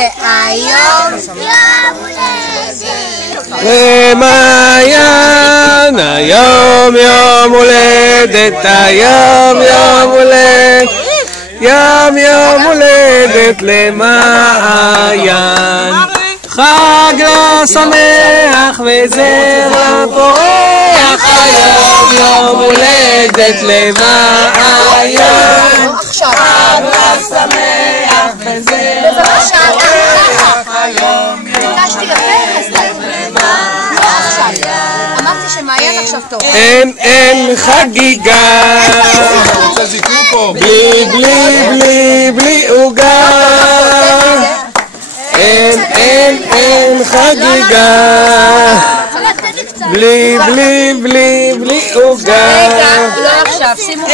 והיום יום הולדת למעיין, היום יום הולדת, היום יום הולדת, יום הולדת למעיין. חג שמח וזרע פורח, היום יום הולדת למעיין. חג שמח וזרע פורח, היום יום הולדת למעיין. אמרתי שמעיין עכשיו טוב. אין חגיגה בלי עוגה, אין חגיגה בלי עוגה. רגע, לא עכשיו, שימו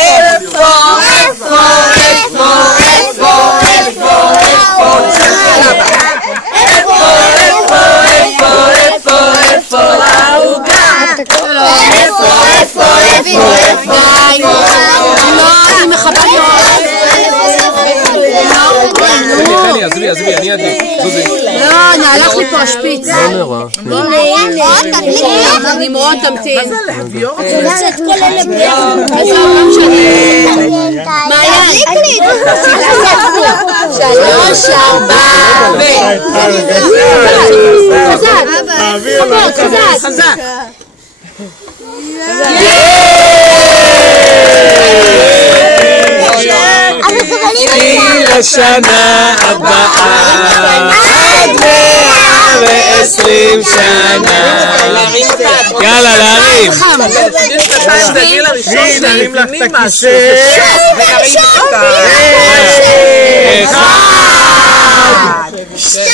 עזבי, אני עדיף. לא, הלך לי פה השפיץ. לא נורא. נמרוד, תמתין. מעיין. 3, 4 חזק. לשנה הבאה עד 120 שנה. יאללה, להרים. זה הגיל הראשון להרים לך את הכיסא. 1, 2,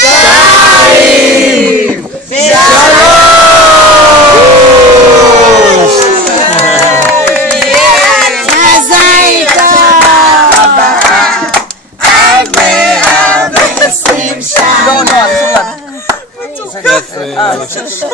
3.